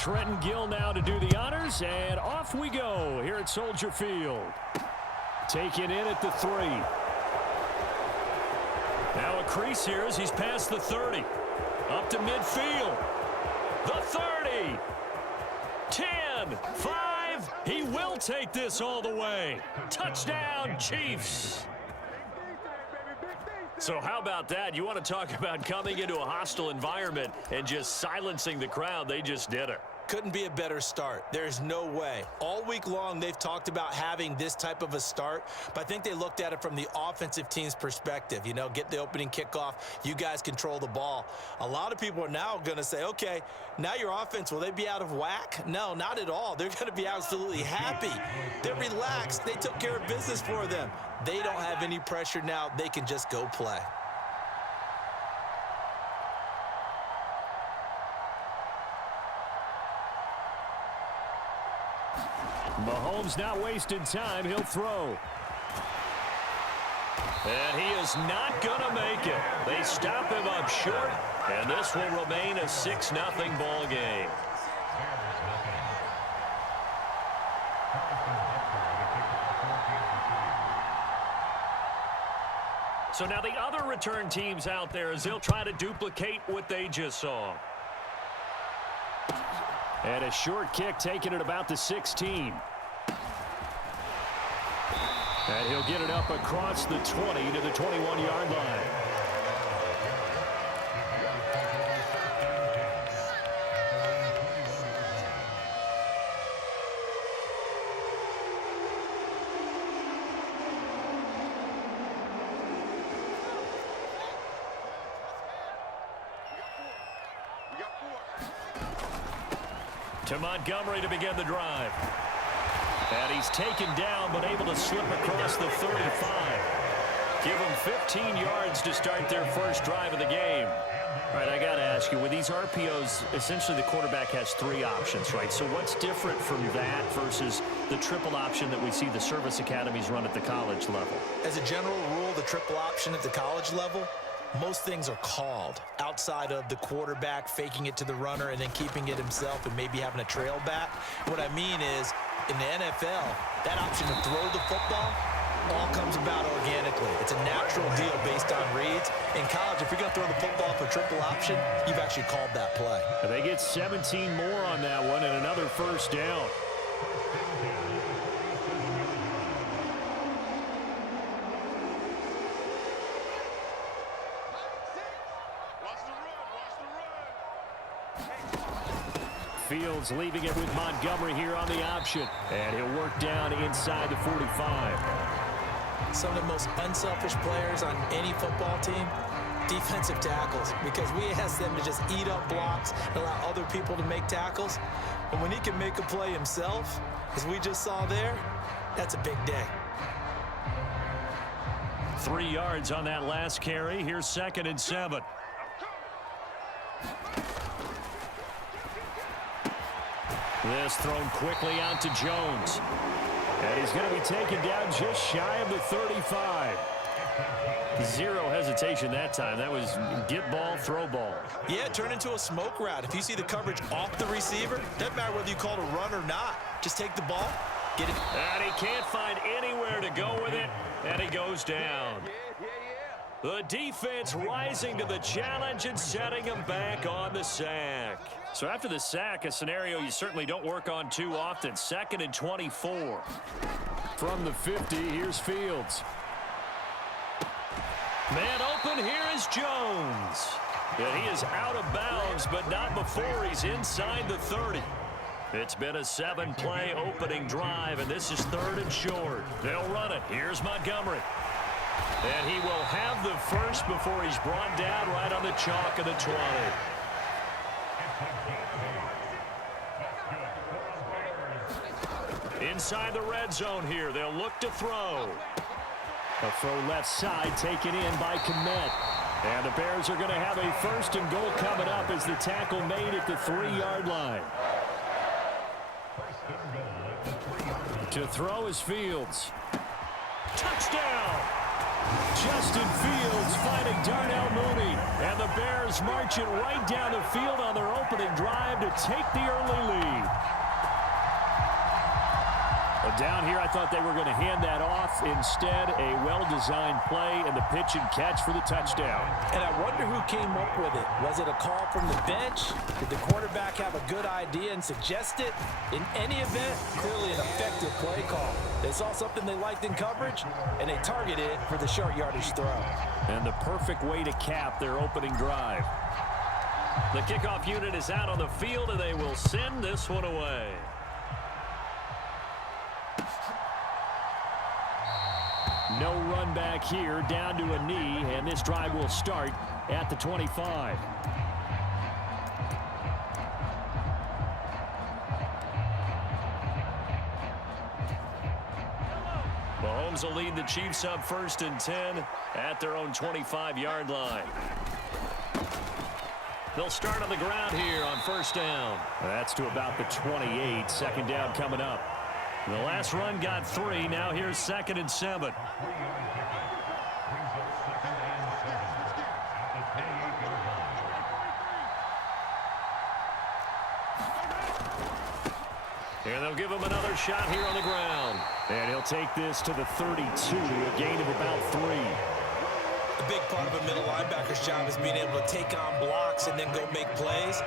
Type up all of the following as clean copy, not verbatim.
Trenton Gill now to do the honors, and off we go here at Soldier Field. Taken in at the 3. Now a crease here as he's past the 30. Up to midfield. The 30. 10. 5. He will take this all the way. Touchdown, Chiefs. So how about that? You want to talk about coming into a hostile environment and just silencing the crowd. They just did it. Couldn't be a better start. There's no way. All week long, they've talked about having this type of a start, but I think they looked at it from the offensive team's perspective. You know, get the opening kickoff. You guys control the ball. A lot of people are now going to say, okay, now your offense, will they be out of whack? No, not at all. They're going to be absolutely happy. They're relaxed. They took care of business for them. They don't have any pressure now. They can just go play. Mahomes not wasting time. He'll throw. And he is not going to make it. They stop him up short, and this will remain a 6-0 ball game. So now the other return teams out there as they'll try to duplicate what they just saw. And a short kick taken at about the 16. And he'll get it up across the 20 to the 21-yard line. To Montgomery to begin the drive. And he's taken down but able to slip across the 35. Give them 15 yards to start their first drive of the game. All right, I got to ask you, with these RPOs, essentially the quarterback has 3 options, right? So what's different from that versus the triple option that we see the service academies run at the college level? As a general rule, the triple option at the college level, most things are called outside of the quarterback faking it to the runner and then keeping it himself and maybe having a trail back. What I mean is, in the NFL, that option to throw the football all comes about organically. It's a natural deal based on reads. In college, if you're going to throw the football for triple option, you've actually called that play. They get 17 more on that one and another first down. Fields leaving it with Montgomery here on the option. And he'll work down inside the 45. Some of the most unselfish players on any football team, defensive tackles, because we ask them to just eat up blocks and allow other people to make tackles. But when he can make a play himself, as we just saw there, that's a big day. 3 yards on that last carry. Here's 2nd and 7. This thrown quickly out to Jones. And he's going to be taken down just shy of the 35. Zero hesitation that time. That was get ball, throw ball. Yeah, turn into a smoke route. If you see the coverage off the receiver, doesn't matter whether you call it a run or not. Just take the ball, get it. And he can't find anywhere to go with it, and he goes down. The defense rising to the challenge and setting him back on the sack. So after the sack, a scenario you certainly don't work on too often. 2nd and 24. From the 50, here's Fields. Man open, here is Jones. And he is out of bounds, but not before he's inside the 30. It's been a 7-play opening drive, and this is 3rd and short. They'll run it. Here's Montgomery. And he will have the first before he's brought down right on the chalk of the 20. Inside the red zone here, they'll look to throw. A throw left side taken in by Kmet. And the Bears are going to have a 1st and goal coming up as the tackle made at the 3-yard line. To throw is Fields. Touchdown! Justin Fields finding Darnell Mooney. And the Bears march it right down the field on their opening drive to take the early lead. But down here, I thought they were going to hand that off. Instead, a well-designed play and the pitch and catch for the touchdown. And I wonder who came up with it. Was it a call from the bench? Did the quarterback have a good idea and suggest it? In any event, clearly an effective play call. They saw something they liked in coverage, and they targeted it for the short yardage throw. And the perfect way to cap their opening drive. The kickoff unit is out on the field, and they will send this one away. No run back here, down to a knee, and this drive will start at the 25. Mahomes will lead the Chiefs up 1st and 10 at their own 25-yard line. They'll start on the ground here on 1st down. That's to about the 28. 2nd down coming up. The last run got 3. Now here's 2nd and 7. And they'll give him another shot here on the ground. And he'll take this to the 32, a gain of about 3. A big part of a middle linebacker's job is being able to take on blocks and then go make plays.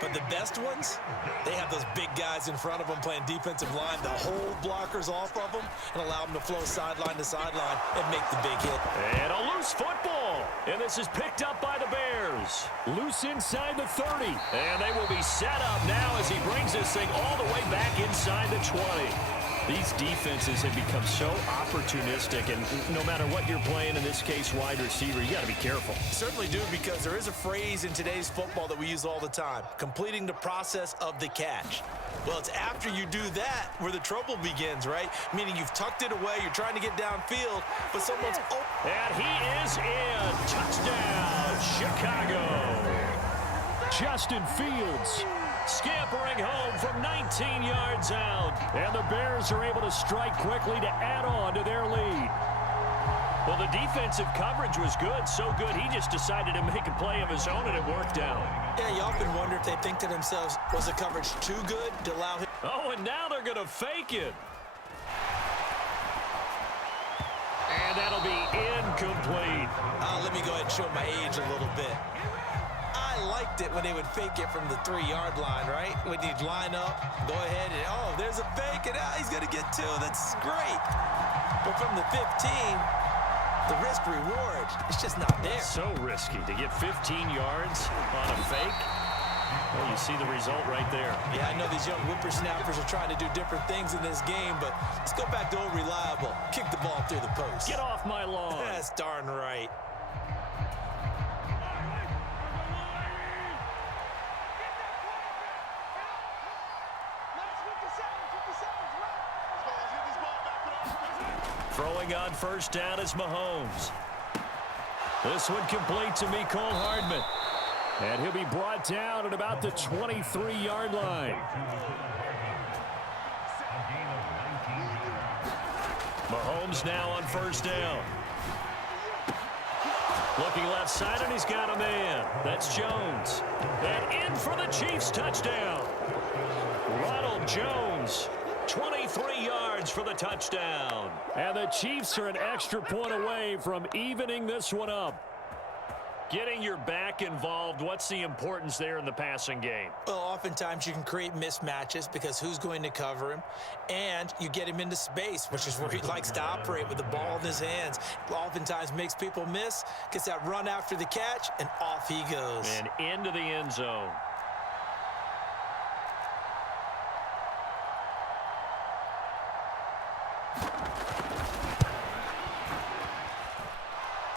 But the best ones, they have those big guys in front of them playing defensive line to hold blockers off of them and allow them to flow sideline to sideline and make the big hit. And a loose football. And this is picked up by the Bears. Loose inside the 30. And they will be set up now as he brings this thing all the way back inside the 20. These defenses have become so opportunistic, and no matter what you're playing, in this case wide receiver, you got to be careful. Certainly do, because there is a phrase in today's football that we use all the time, completing the process of the catch. Well, it's after you do that where the trouble begins, right? Meaning you've tucked it away, you're trying to get downfield, but someone's open. And he is in. Touchdown, Chicago. Justin Fields scampering home from 19 yards out. And the Bears are able to strike quickly to add on to their lead. Well, the defensive coverage was good, so good he just decided to make a play of his own, and it worked out. Yeah, you often wonder if they think to themselves, was the coverage too good to allow him? Oh, and now they're going to fake it. And that'll be incomplete. Let me go ahead and show my age a little bit. I liked it when they would fake it from the 3-yard line, right? When you'd line up, go ahead and, oh, there's a fake, and he's going to get 2. That's great. But from the 15, the risk-reward, it's just not there. So risky to get 15 yards on a fake. Well, you see the result right there. Yeah, I know these young whippersnappers are trying to do different things in this game, but let's go back to old reliable. Kick the ball through the post. Get off my lawn. That's darn right. Throwing on 1st down is Mahomes. This one complete to Mecole Hardman. And he'll be brought down at about the 23-yard line. Mahomes now on 1st down. Looking left side, and he's got a man. That's Jones. And in for the Chiefs touchdown. Ronald Jones. 23 yards for the touchdown. And the Chiefs are an extra point away from evening this one up. Getting your back involved, what's the importance there in the passing game? Well, oftentimes you can create mismatches because who's going to cover him? And you get him into space, which is where he likes to operate with the ball in his hands. Oftentimes makes people miss, gets that run after the catch, and off he goes. And into the end zone.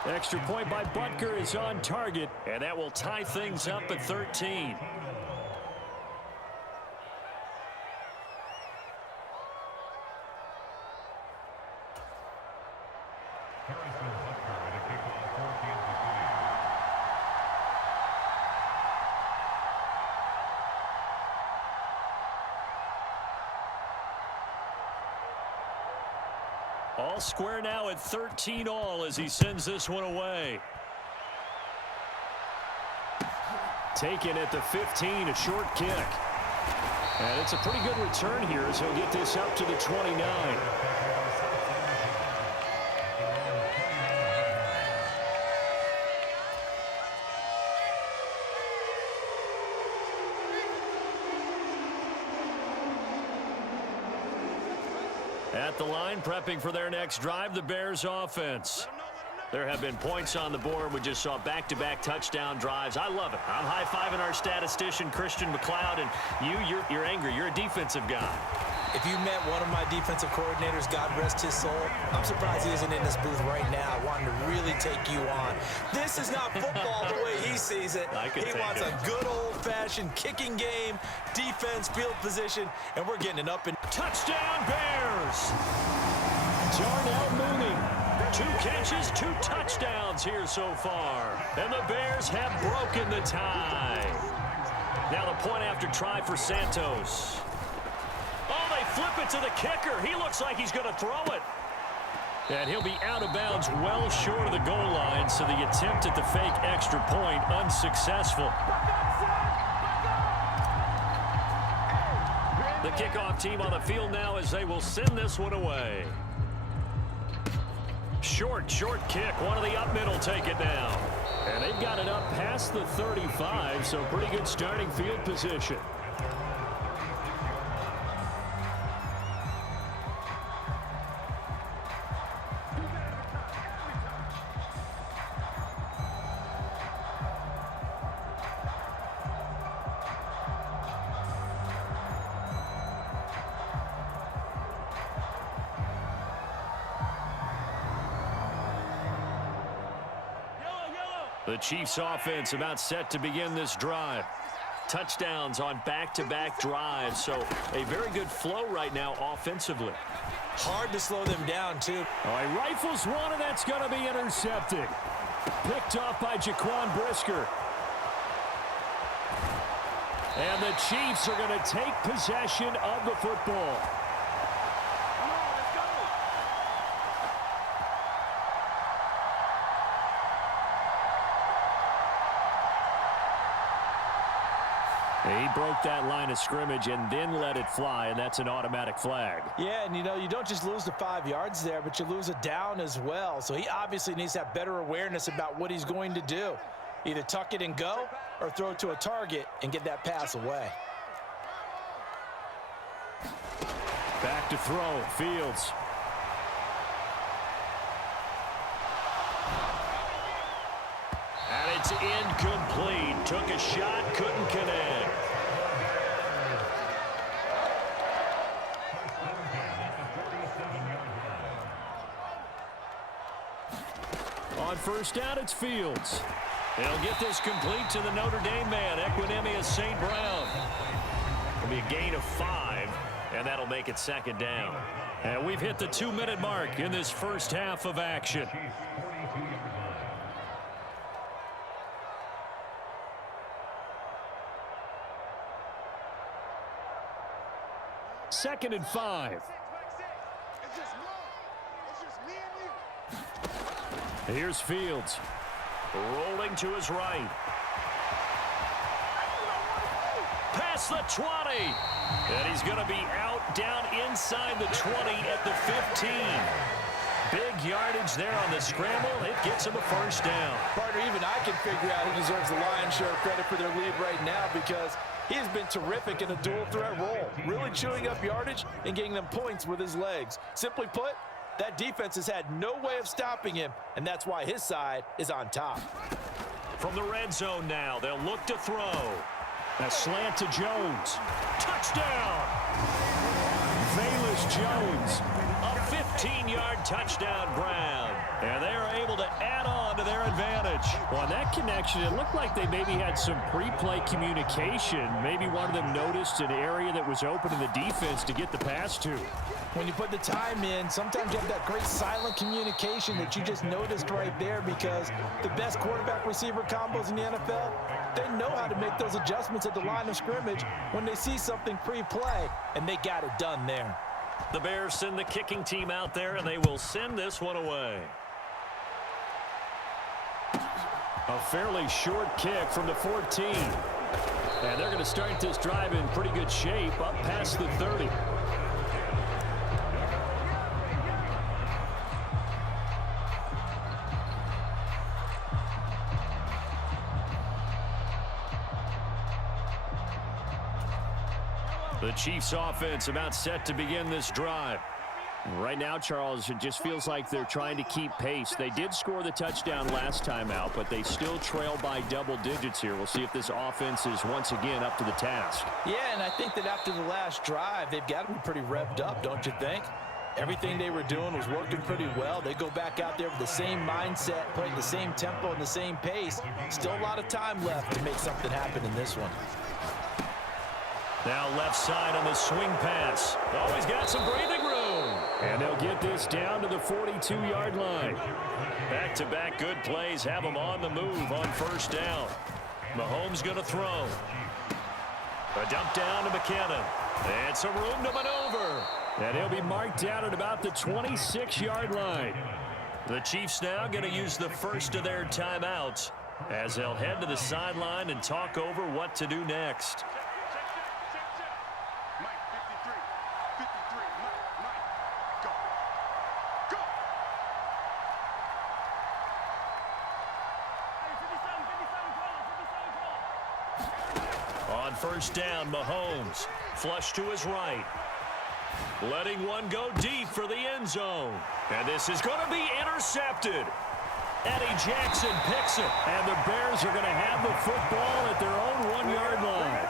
Extra point by Butker is on target, and that will tie things up at 13. All square now at 13 all as he sends this one away. Taken at the 15, a short kick. And it's a pretty good return here as he'll get this up to the 29. At the line, prepping for their next drive, the Bears offense. There have been points on the board. We just saw back-to-back touchdown drives. I love it. I'm high-fiving our statistician, Christian McLeod, and you're angry. You're a defensive guy. If you met one of my defensive coordinators, God rest his soul, I'm surprised he isn't in this booth right now wanting to really take you on. This is not football the way he sees it. He wants a good old-fashioned kicking game, defense, field position, and we're getting it up and touchdown Bears! Darnell Mooney. 2 catches, 2 touchdowns here so far. And the Bears have broken the tie. Now the point after try for Santos. Oh, they flip it to the kicker. He looks like he's going to throw it. And he'll be out of bounds well short of the goal line, so the attempt at the fake extra point unsuccessful. The kickoff team on the field now as they will send this one away. Short kick. One of the up middle take it down. And they've got it up past the 35, so pretty good starting field position. The Chiefs offense about set to begin this drive. Touchdowns on back-to-back drives, so a very good flow right now offensively. Hard to slow them down, too. All right, rifles one, and that's going to be intercepted. Picked off by Jaquan Brisker. And the Chiefs are going to take possession of the football. He broke that line of scrimmage and then let it fly, and that's an automatic flag. Yeah, and you don't just lose the 5 yards there, but you lose a down as well. So he obviously needs to have better awareness about what he's going to do. Either tuck it and go or throw it to a target and get that pass away. Back to throw, Fields. And it's incomplete. Took a shot, couldn't connect. On first down, it's Fields. They'll get this complete to the Notre Dame man, Equinemius St. Brown. It'll be a gain of 5, and that'll make it second down. And we've hit the 2-minute mark in this first half of action. Second and 5. Here's Fields. Rolling to his right. Past the 20. And he's going to be out down inside the 20 at the 15. Big yardage there on the scramble. It gets him a first down. Partner, even I can figure out who deserves the lion's share of credit for their lead right now because he has been terrific in a dual threat role, really chewing up yardage and getting them points with his legs. Simply put, that defense has had no way of stopping him, and that's why his side is on top. From the red zone now, they'll look to throw. A slant to Jones. Touchdown! Velus Jones. A 15-yard touchdown grab. And they are able to add on to their advantage. Well, on that connection, it looked like they maybe had some pre-play communication. Maybe one of them noticed an area that was open in the defense to get the pass to. When you put the time in, sometimes you have that great silent communication that you just noticed right there because the best quarterback-receiver combos in the NFL, they know how to make those adjustments at the line of scrimmage when they see something pre-play, and they got it done there. The Bears send the kicking team out there, and they will send this one away. A fairly short kick from the 14. And they're going to start this drive in pretty good shape up past the 30. The Chiefs offense about set to begin this drive. Right now, Charles, it just feels like they're trying to keep pace. They did score the touchdown last time out, but they still trail by double digits here. We'll see if this offense is once again up to the task. Yeah, and I think that after the last drive, they've got to be pretty revved up, don't you think? Everything they were doing was working pretty well. They go back out there with the same mindset, playing the same tempo and the same pace. Still a lot of time left to make something happen in this one. Now left side on the swing pass. Always got some breathing room. And they'll get this down to the 42-yard line. Back-to-back good plays have them on the move on first down. Mahomes going to throw. A dump down to McKinnon. And some room to maneuver. And he'll be marked down at about the 26-yard line. The Chiefs now going to use the first of their timeouts as they'll head to the sideline and talk over what to do next. On first down, Mahomes flush to his right. Letting one go deep for the end zone. And this is going to be intercepted. Eddie Jackson picks it. And the Bears are going to have the football at their own 1-yard line.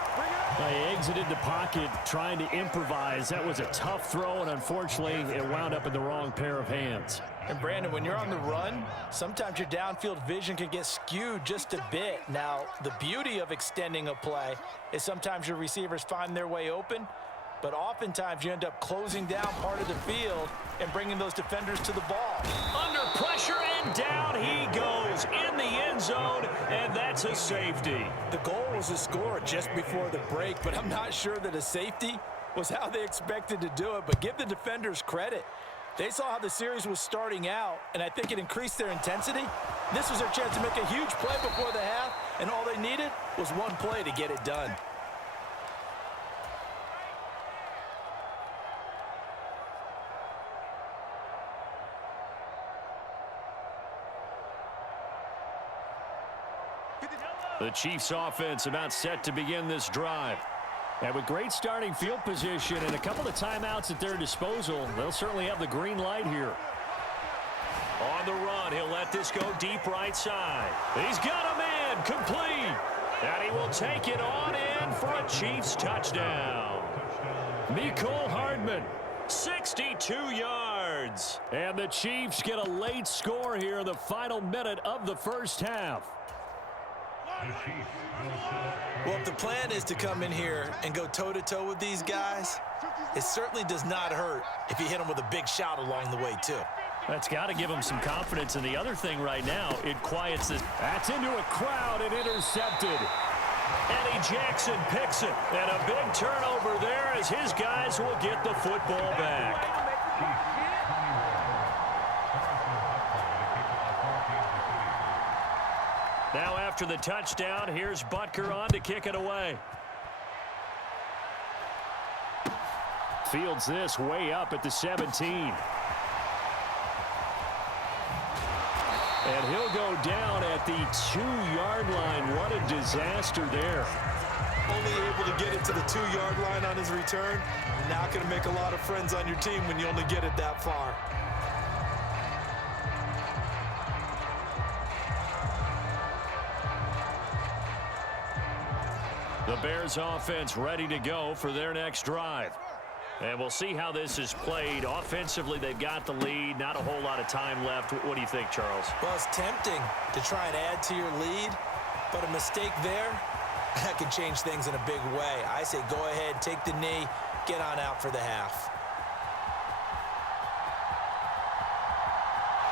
They exited the pocket trying to improvise. That was a tough throw, and unfortunately, it wound up in the wrong pair of hands. And Brandon, when you're on the run, sometimes your downfield vision can get skewed just a bit. Now, the beauty of extending a play is sometimes your receivers find their way open, but oftentimes you end up closing down part of the field and bringing those defenders to the ball. Under pressure, and down he goes in the end zone, and that's a safety. The goal was to score just before the break, but I'm not sure that a safety was how they expected to do it, but give the defenders credit. They saw how the series was starting out, and I think it increased their intensity. This was their chance to make a huge play before the half, and all they needed was one play to get it done. The Chiefs offense about set to begin this drive. And with great starting field position and a couple of timeouts at their disposal, they'll certainly have the green light here. On the run, he'll let this go deep right side. He's got a man complete. And he will take it on in for a Chiefs touchdown. Mecole Hardman, 62 yards. And the Chiefs get a late score here in the final minute of the first half. Well, if the plan is to come in here and go toe-to-toe with these guys, it certainly does not hurt if you hit them with a big shout along the way, too. That's got to give them some confidence. And the other thing right now, it quiets this. That's into a crowd and intercepted. Eddie Jackson picks it. And a big turnover there as his guys will get the football back. Now after the touchdown, here's Butker on to kick it away. Fields this way up at the 17. And he'll go down at the 2-yard line. What a disaster there. Only able to get it to the 2-yard line on his return. Not going to make a lot of friends on your team when you only get it that far. The Bears offense ready to go for their next drive. And we'll see how this is played. Offensively, they've got the lead. Not a whole lot of time left. What do you think, Charles? Well, it's tempting to try and add to your lead, but a mistake there, that could change things in a big way. I say go ahead, take the knee, get on out for the half.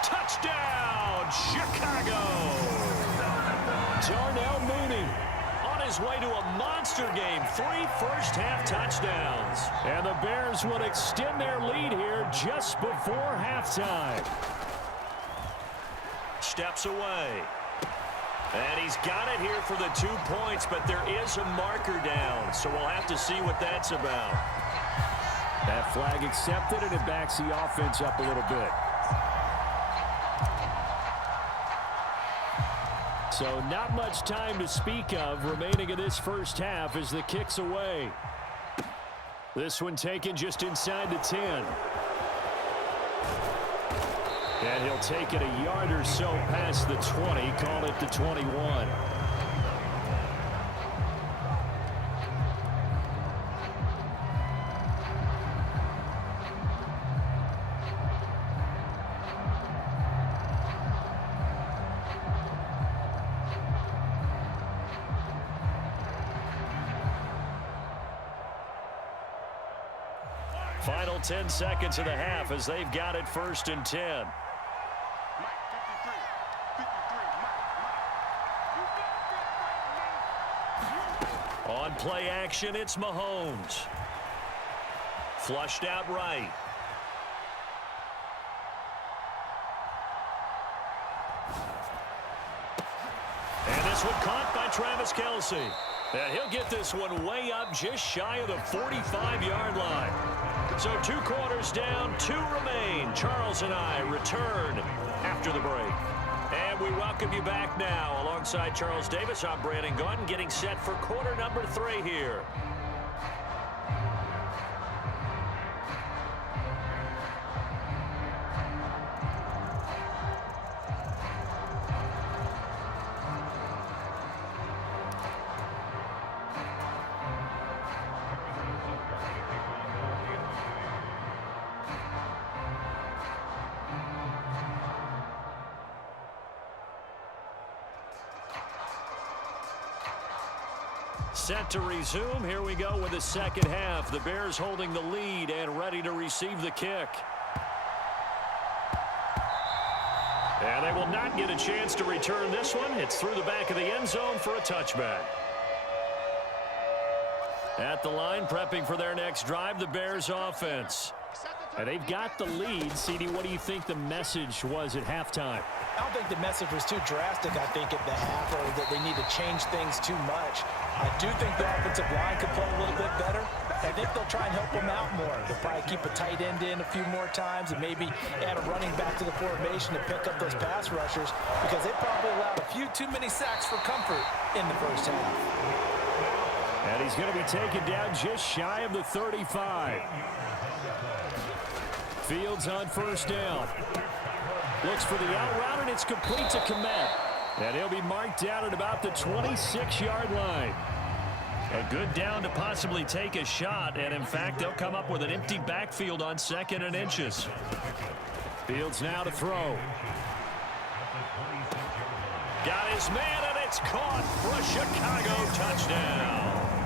Touchdown, Chicago! Darnell Mooney on his way to a monster game. 3 first-half touchdowns. And the Bears would extend their lead here just before halftime. Steps away. And he's got it here for the 2 points, but there is a marker down, so we'll have to see what that's about. That flag accepted, and it backs the offense up a little bit. So not much time to speak of remaining in this first half as the kick's away. This one taken just inside the 10. And he'll take it a yard or so past the 20, call it the 21. Final 10 seconds of the half as they've got it 1st and 10. On play action, it's Mahomes. Flushed out right. And this one caught by Travis Kelce. And he'll get this one way up just shy of the 45-yard line. So 2 quarters down, 2 remain. Charles and I return after the break. And we welcome you back now. Alongside Charles Davis, I'm Brandon Gunn, getting set for quarter number 3 here. Set to resume. Here we go with the second half. The Bears holding the lead and ready to receive the kick. And they will not get a chance to return this one. It's through the back of the end zone for a touchback. At the line, prepping for their next drive, the Bears offense. And they've got the lead. CD, what do you think the message was at halftime? I don't think the message was too drastic, I think, at the half, or that they need to change things too much. I do think the offensive line could play a little bit better. I think they'll try and help them out more. They'll probably keep a tight end in a few more times and maybe add a running back to the formation to pick up those pass rushers, because they probably allowed a few too many sacks for comfort in the first half. And he's going to be taken down just shy of the 35. Fields on first down. Looks for the out route, and it's complete to Kmet. And he'll be marked down at about the 26-yard line. A good down to possibly take a shot, and in fact, they'll come up with an empty backfield on 2nd and inches. Fields now to throw. Got his man, and it's caught for a Chicago touchdown.